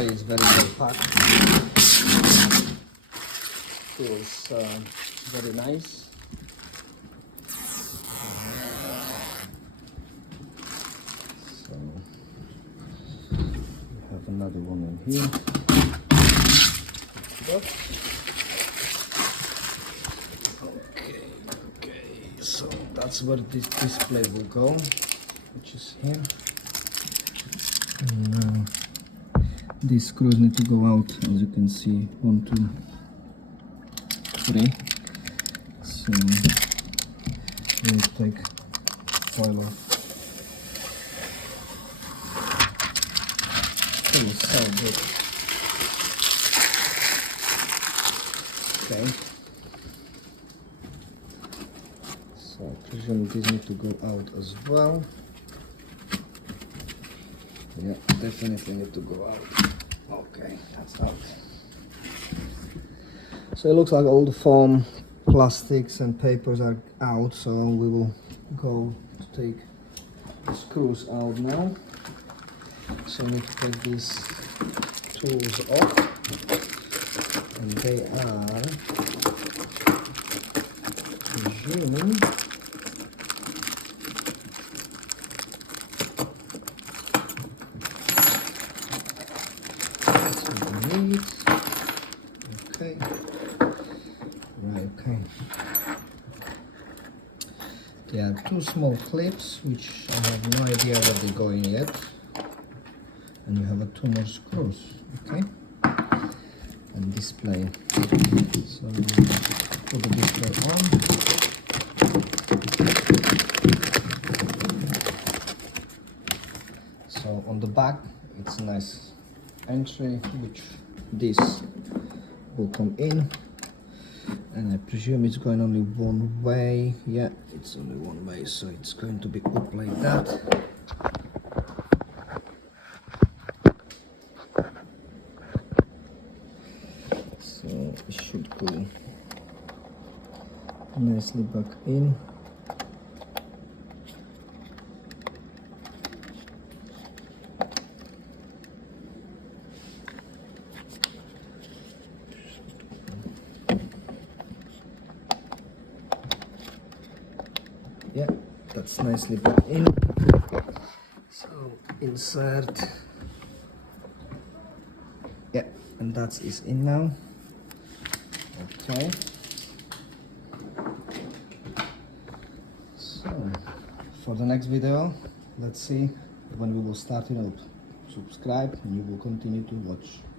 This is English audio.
say it's very well packed. Feels very nice. So we have another one in here. Okay, so that's where this display will go, which is here. And now these screws need to go out, as you can see, 1, 2, 3. So we'll take foil off. Oh, so good. Okay. So I presume these need to go out as well. Yeah, definitely need to go out. Okay, that's out. So it looks like all the foam, plastics and papers are out, so we will go to take the screws out now. So I need to take these tools off, and they are, presuming, that's what we need. Okay. Right, okay. There are 2 small clips, which I have no idea where they're going yet. And you have 2 more screws, okay? And display. So put the display on. So on the back, it's a nice entry, which this will come in. And I presume it's going only one way. Yeah, it's only one way, so it's going to be up like that. So it should go nicely back in. Yeah, that's nicely back in. So insert. Yeah, and that is in now. Okay. So for the next video, let's see when we will start it up. Subscribe and you will continue to watch.